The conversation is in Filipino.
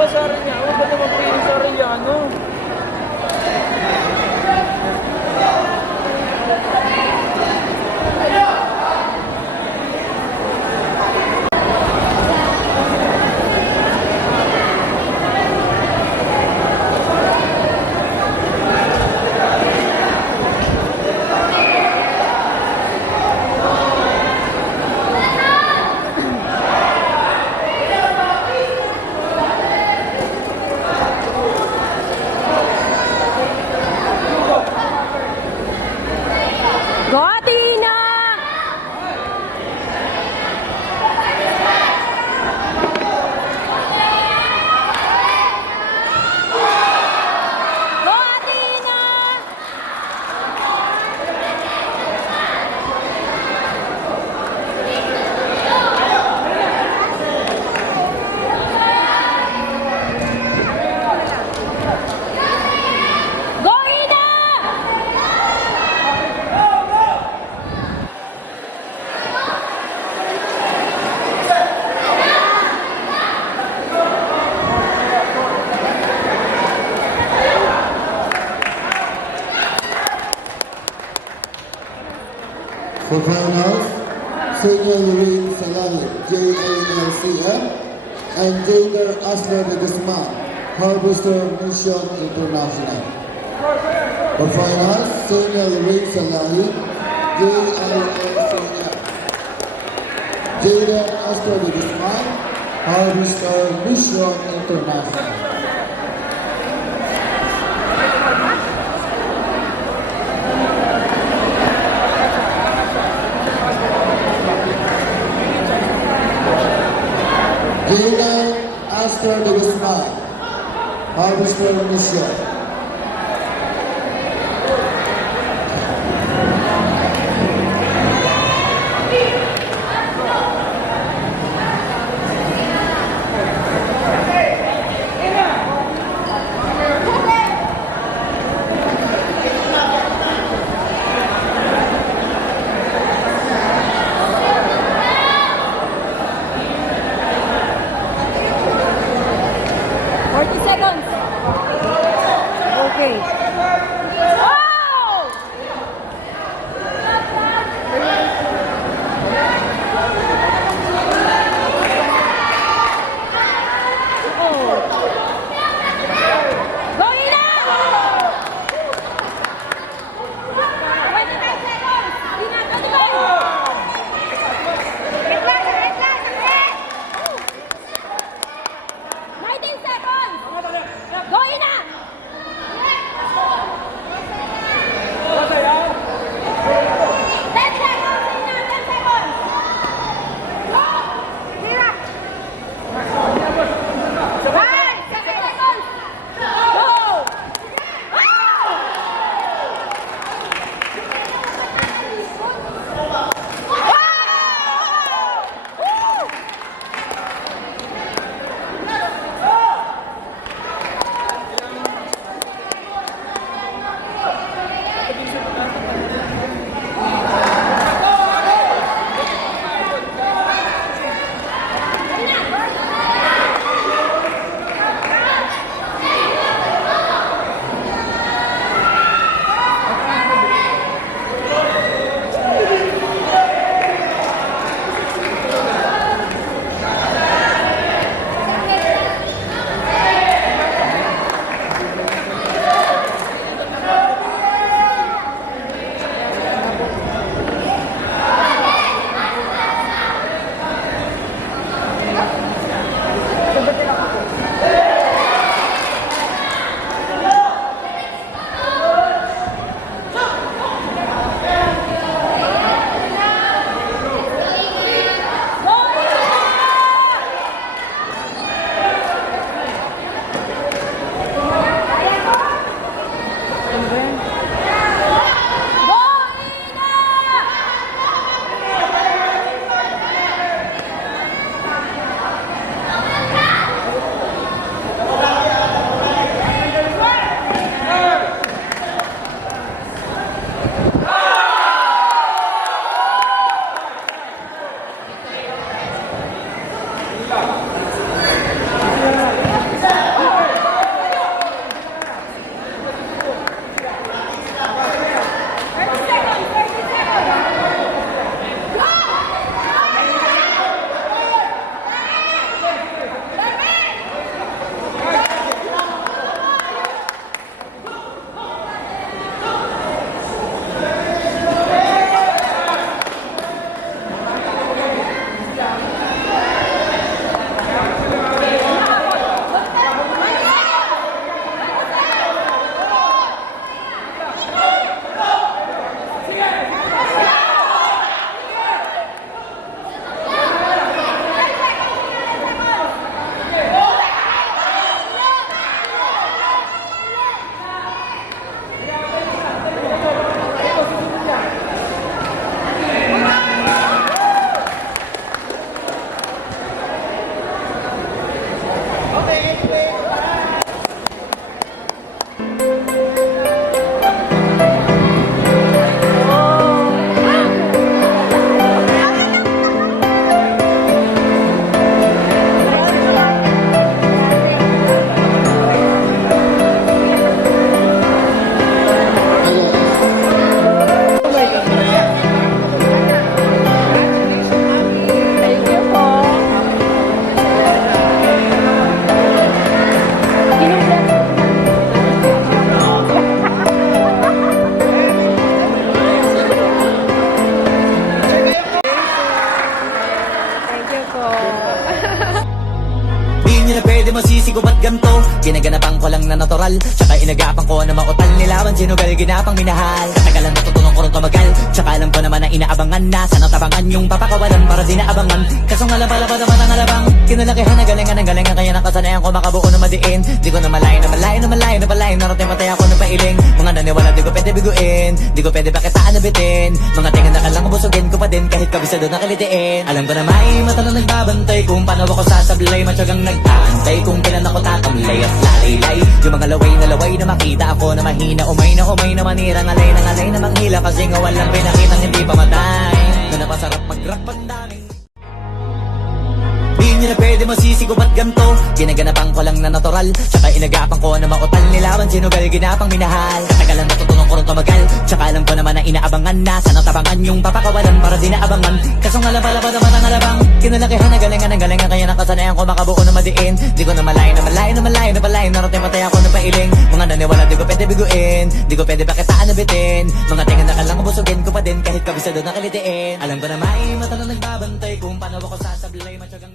ba sa Arellano? Ba't naman po yun sa Arellano? Go, Tina! Go, Tina! Go, Ina! For finals, Senior Lorraine Salali, JALCM, and Jader Asler de Guzman, Harvester Mission International. For finals, Senior Lorraine Salali, JALCM, Jader Asler de Guzman, Harvester Mission International. Jader Astor de Guzman, Harvester Mission. Seconds. Di nyo na pwede masisigo ba't ganto? Ginaganapan ko lang na natural, tsaka inagapan ko na mautal nilawan, sinugal ginapang minahal. Katagalan natutunan ko rin tumagal, tsaka alam ko naman na inaabangan na sana tabangan yung papakawalan para di naabangan. Kaso nga lang pala ba naman ang alabang kinalakihan na galingan kaya nakasanayan ko makabuo na madiin. Di ko na malayo narating matay ako na pailing. Mga naniwala di ko pwede biguin, di ko pwede pakitaan na bitin. Mga tingan na kalang busugin ko pa din kahit kabisado na kalitiin. Alam ko na may mata na nagbabantay kung paano ako sasablay, matyagang nag-aantay kung kailan ako tatamlay at lalaylay. Yung mga laway na makita ako na mahina, umay na manira, ngalay na manghila kasi nga walang pinakitang hindi pa matay. Na napasarap mag-rock pang daming di nyo na pwede masisigo ba't ganto? Ginaganapan ko lang na natural, tsaka inagapan ko na mautal nilawan, sinugal ginapang minahal. Katagalan natutunan ko rin tumagal, tsaka alam ko naman na inaabangan na sana tabangan yung papakawalan para di naabangan. Kaso nga lang pala ba naman ang alabang kinalakihan na galingan kaya nakasanayan ko makabuo na madiin. Di ko na malayo narating matay ako na pailing. Mga naniwala di ko pwede biguin, di ko pwede pakitaan na bitin. Mga tingan na kalang busugin ko pa din kahit kabisado na kalitiin. Alam ko na may mata na nagbabantay kung paano ako sasablay, matyagang